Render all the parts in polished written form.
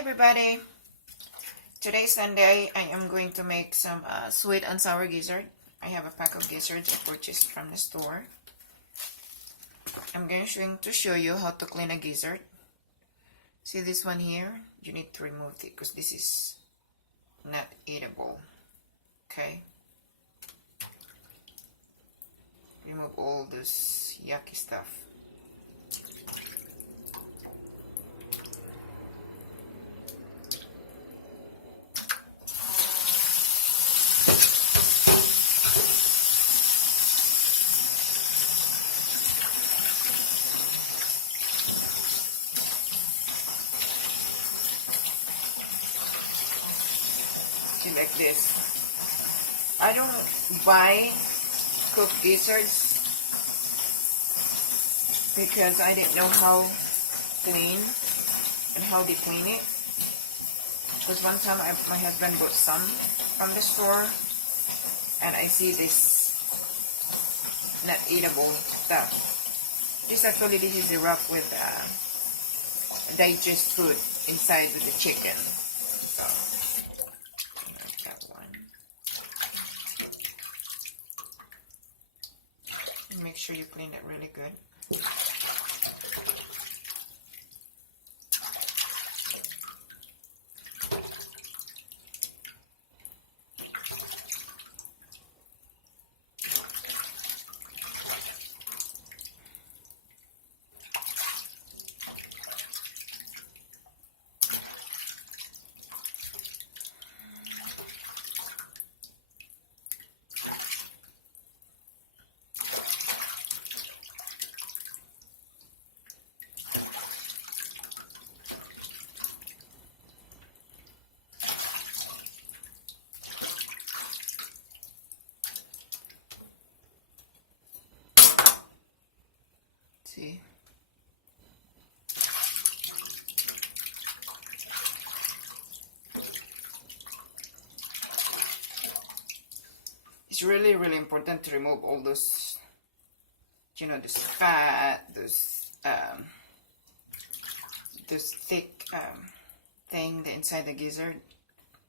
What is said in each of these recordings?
everybody, today's Sunday. I am going to make some sweet and sour gizzard. I have a pack of gizzards I purchased from the store. I'm going to show you how to clean a gizzard. See this one here? You need to remove it because this is not eatable. Okay? Remove all this yucky stuff. See, like this. I don't buy cooked gizzards because I didn't know how clean and how they clean it. Because one time my husband bought some from the store and I see this not eatable stuff. This is the wrap with digest food inside with the chicken. So that one. Make sure you clean it really good. See? It's really important to remove all those, this fat, those thick thing inside the gizzard,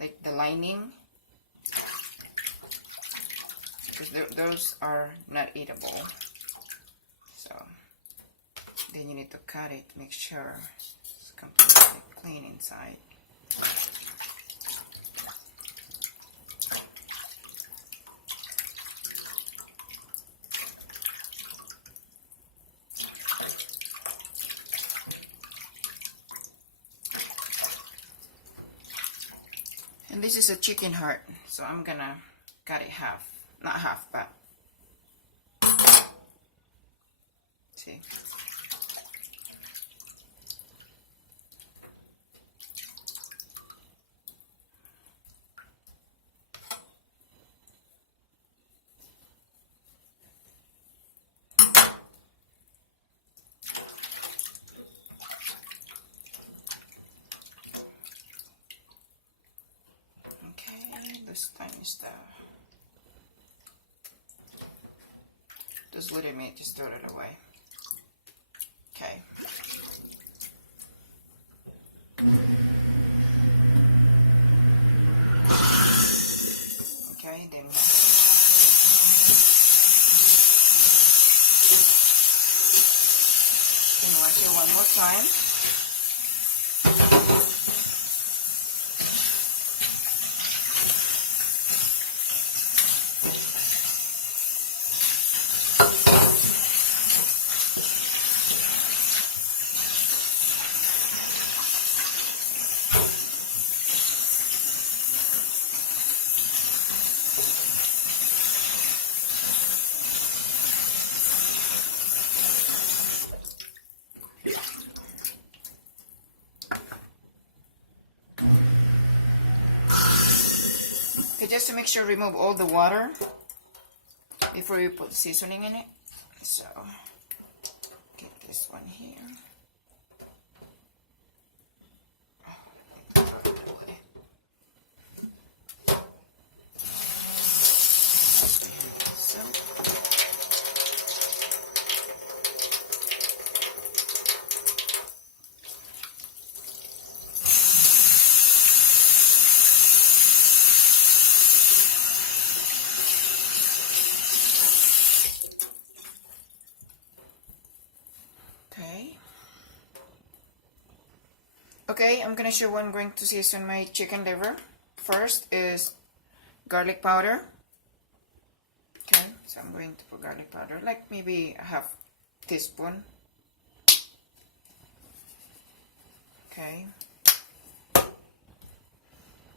like the lining, because those are not eatable. So then you need to cut it, make sure it's completely clean inside. And this is a chicken heart, so I'm gonna cut it half, not half, but see. This time is this little meat, just throw it away. Okay. Okay, then wash it one more time. Okay, just to make sure, remove all the water before you put the seasoning in it. So, get this one here. Okay, I'm gonna show what I'm going to season my chicken liver. First is garlic powder. Okay, so I'm going to put garlic powder, like maybe a half teaspoon. Okay.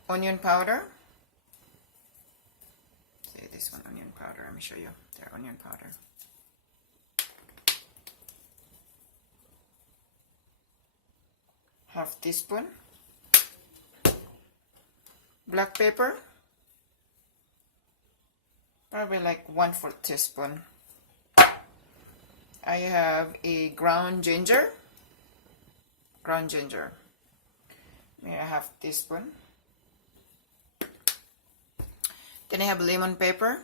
Onion powder. See this one, onion powder. Let me show you. There, onion powder. Half teaspoon. Black pepper. Probably like 1/4 teaspoon. I have a ground ginger. Ground ginger. Maybe a half teaspoon. Then I have lemon pepper.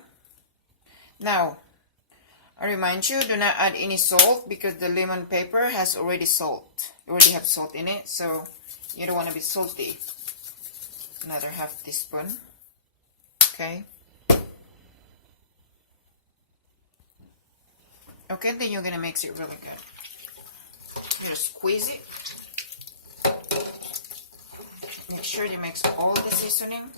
Now, I remind you, do not add any salt because the lemon pepper has already salt. You already have salt in it, so you don't want to be salty. Another half teaspoon. Okay. Okay, then you're gonna mix it really good. You just squeeze it. Make sure you mix all the seasoning.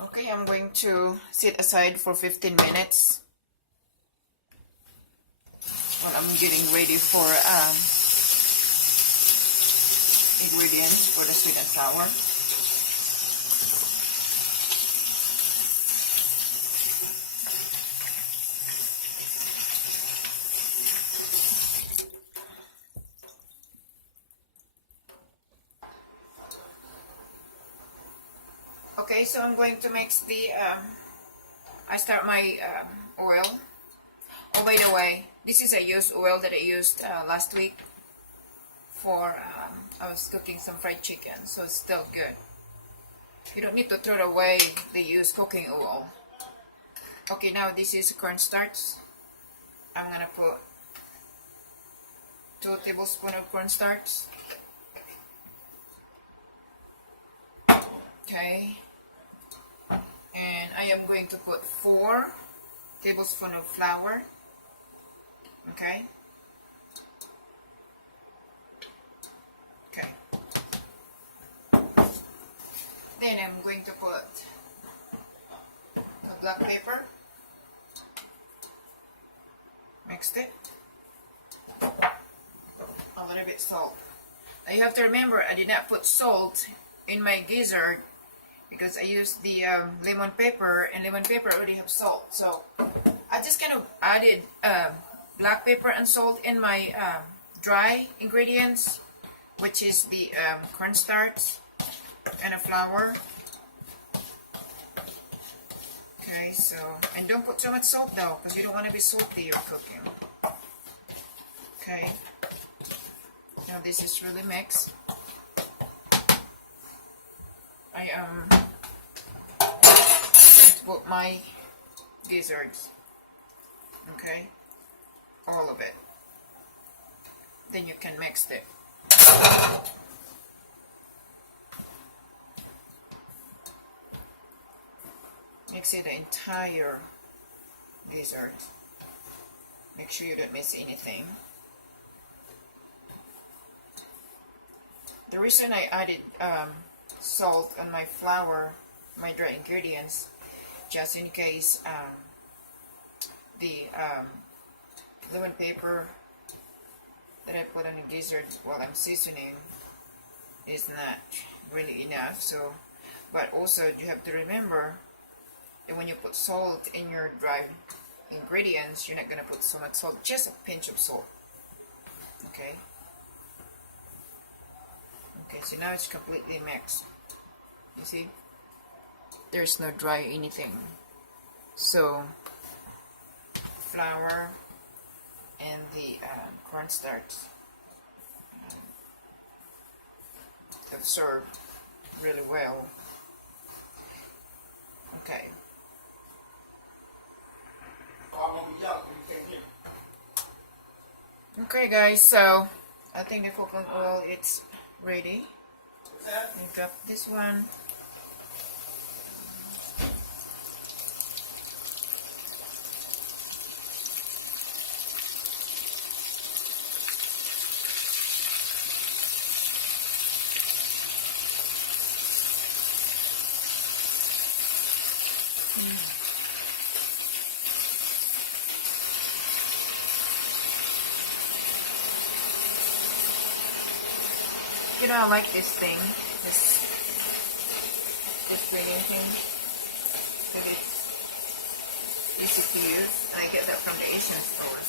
Okay, I'm going to sit aside for 15 minutes while I'm getting ready for ingredients for the sweet and sour. Okay, so I'm going to mix the, I start my oil. Oh, by the way, this is a used oil that I used last week for, I was cooking some fried chicken, so it's still good. You don't need to throw away the used cooking oil. Okay, now this is cornstarch. I'm gonna put 2 tablespoons of cornstarch. Okay. And I am going to put 4 tablespoons of flour. Okay. Okay. Then I'm going to put the black pepper. Mixed it. A little bit salt. Now you have to remember, I did not put salt in my gizzard because I used the lemon pepper, and lemon pepper already have salt. So I just kind of added black pepper and salt in my dry ingredients, which is the cornstarch and a flour. Okay, so, and don't put too much salt though, because you don't want to be salty you're cooking. Okay, now this is really mixed. I am going to put my gizzards, okay, all of it. Then you can mix it. Mix it the entire gizzard. Make sure you don't miss anything. The reason I added salt on my flour, my dry ingredients, just in case the lemon pepper that I put on the gizzard while I'm seasoning is not really enough. So, but also you have to remember that when you put salt in your dry ingredients, you're not going to put so much salt, just a pinch of salt. Okay. Okay, so now it's completely mixed. You see? There's no dry anything. So, flour and the cornstarch absorb really well. Okay. Okay guys, so I think the cooking oil it's ready. I got this one. You know, I like this thing, this reading thing, because it's easy to use, and I get that from the Asian store.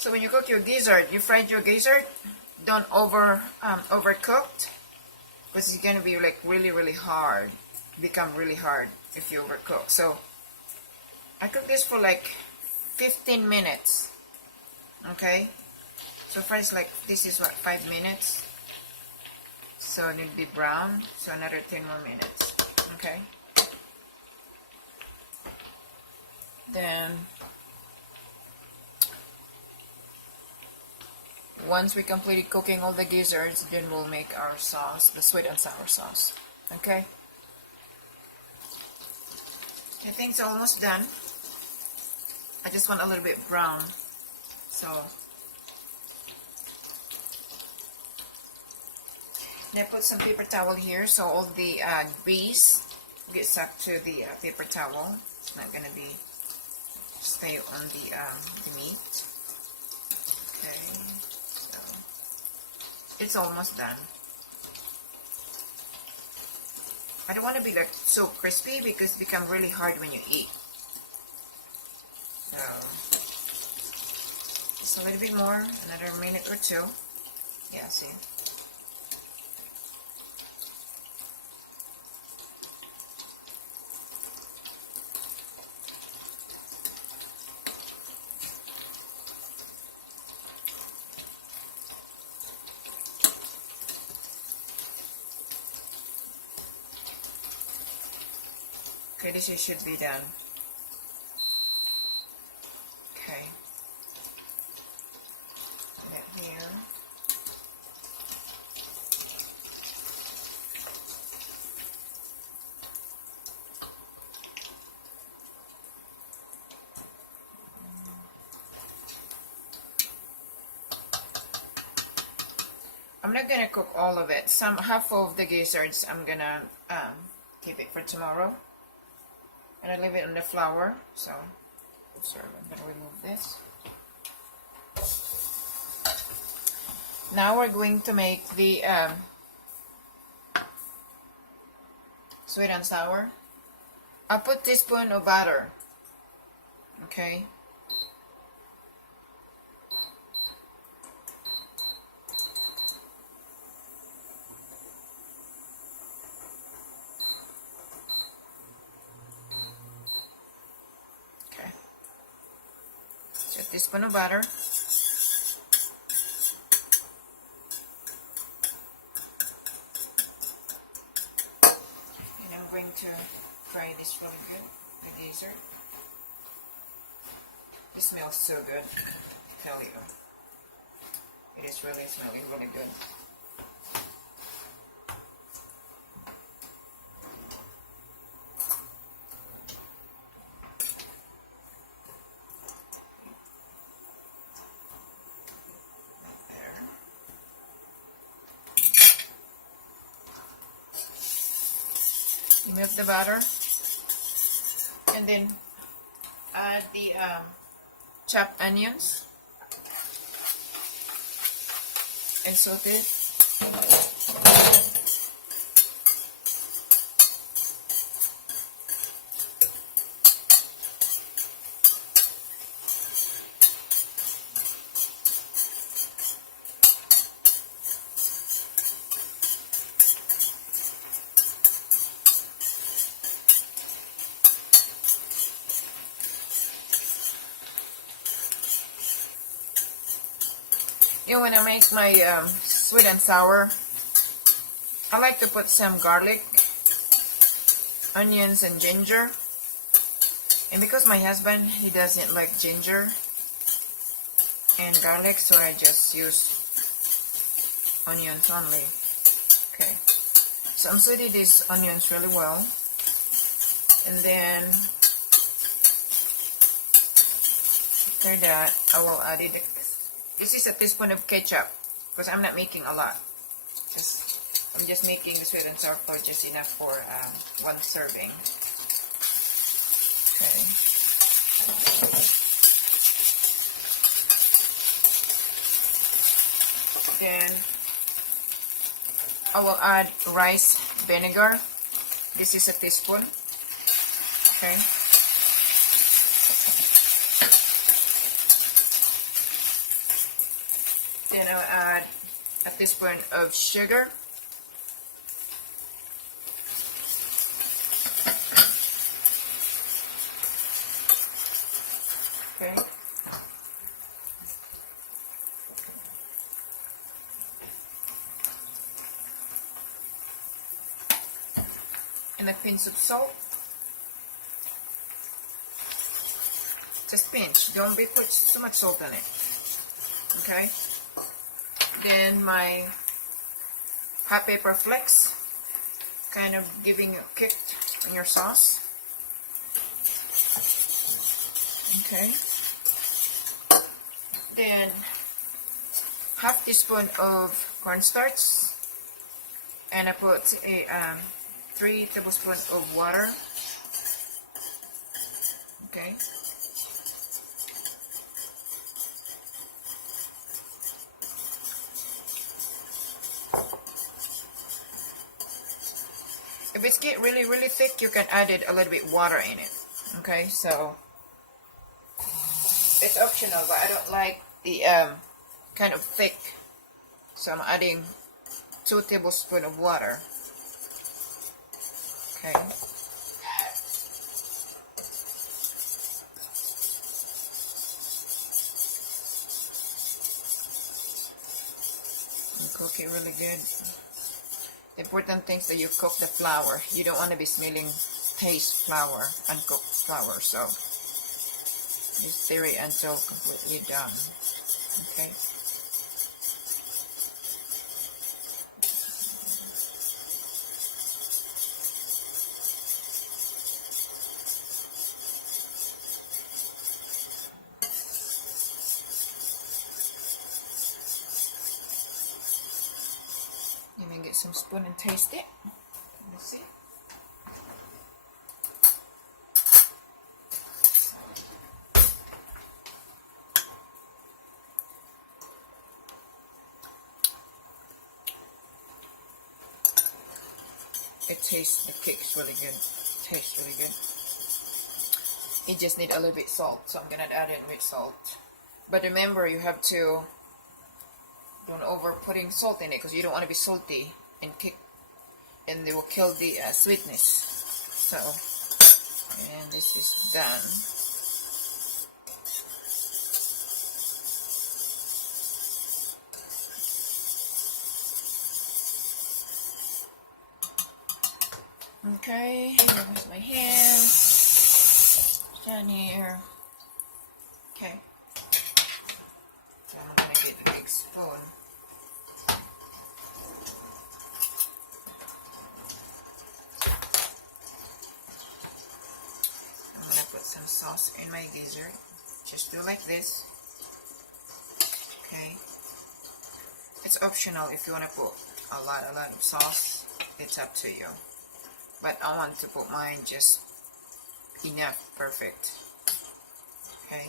So when you cook your gizzard, you fried your gizzard, don't overcooked, because it's gonna be like really hard, become really hard if you overcook. So I cook this for like 15 minutes. Okay, so first, like, this is what, 5 minutes, so it need to be brown, so another 10 more minutes. Okay, then once we completed cooking all the gizzards, then we'll make our sauce, the sweet and sour sauce. Okay, I think it's almost done. I just want a little bit brown, so then I put some paper towel here so all the grease gets up to the paper towel. It's not gonna be stay on the meat. Okay, so it's almost done. I don't want to be like so crispy because it becomes really hard when you eat. So just a little bit more, another minute or two. Yeah, see. Okay, this should be done. Okay. Put it here. I'm not gonna cook all of it. Half of the gizzards I'm gonna keep it for tomorrow. And I leave it on the flour, so sorry, I'm going to remove this. Now we're going to make the sweet and sour. I'll put a teaspoon of butter, okay? A teaspoon of butter. And I'm going to fry this really good, the gizzard. It smells so good, I tell you. It is really smelling really good. Melt the butter and then add the chopped onions and saute it. You know, when I make my sweet and sour, I like to put some garlic, onions, and ginger. And because my husband, he doesn't like ginger and garlic, so I just use onions only. Okay, so I'm sauteing these onions really well, and then after that I will add it. This is a teaspoon of ketchup because I'm not making a lot. I'm just making the sweet and sour for just enough for one serving. Okay. Then I will add rice vinegar. This is a teaspoon. Okay. Then I'll add a teaspoon of sugar. Okay. And a pinch of salt. Just pinch. Don't be put too much salt on it. Okay. Then my hot pepper flakes, kind of giving a kick in your sauce. Okay. Then half teaspoon of cornstarch, and I put a 3 tablespoons of water. Okay. If it's get really thick, you can add it a little bit water in it. Okay, so it's optional, but I don't like the kind of thick, so I'm adding 2 tablespoons of water. Okay. And cook it really good. The important thing is that you cook the flour. You don't want to be smelling taste flour, uncooked flour, so you stir it until completely done. Okay. You may get some spoon and taste it. Let's see. It tastes, the cake's really good. It tastes really good. It just need a little bit salt, so I'm gonna add it with salt. But remember, you have to don't over putting salt in it because you don't want to be salty and and they will kill the sweetness. So, and this is done. Okay, here's my hand. Down here. Okay. So I'm gonna get a big spoon. I'm gonna put some sauce in my gizzard. Just do like this. Okay. It's optional if you wanna put a lot of sauce. It's up to you. But I want to put mine just enough, perfect. Okay.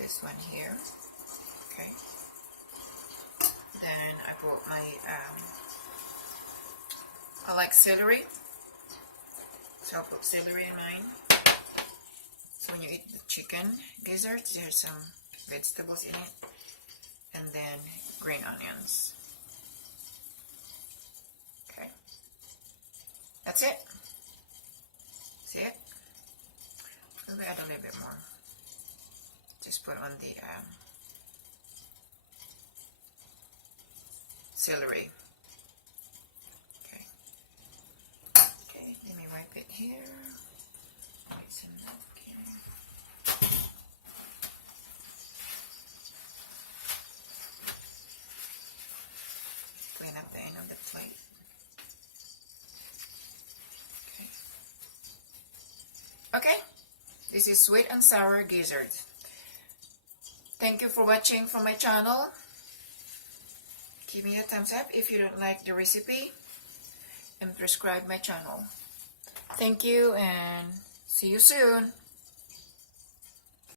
this one here. Okay. Then I put my, I like celery, so I'll put celery in mine. So when you eat the chicken gizzards, there's some vegetables in it, and then green onions. Okay, that's it. See it? Maybe add a little bit more. Just put on the celery. Okay. Okay, let me wipe it here. Wipe some napkin. Clean up the end of the plate. Okay, this is sweet and sour gizzards. Thank you for watching from my channel. Give me a thumbs up if you don't like the recipe, and subscribe my channel. Thank you and see you soon.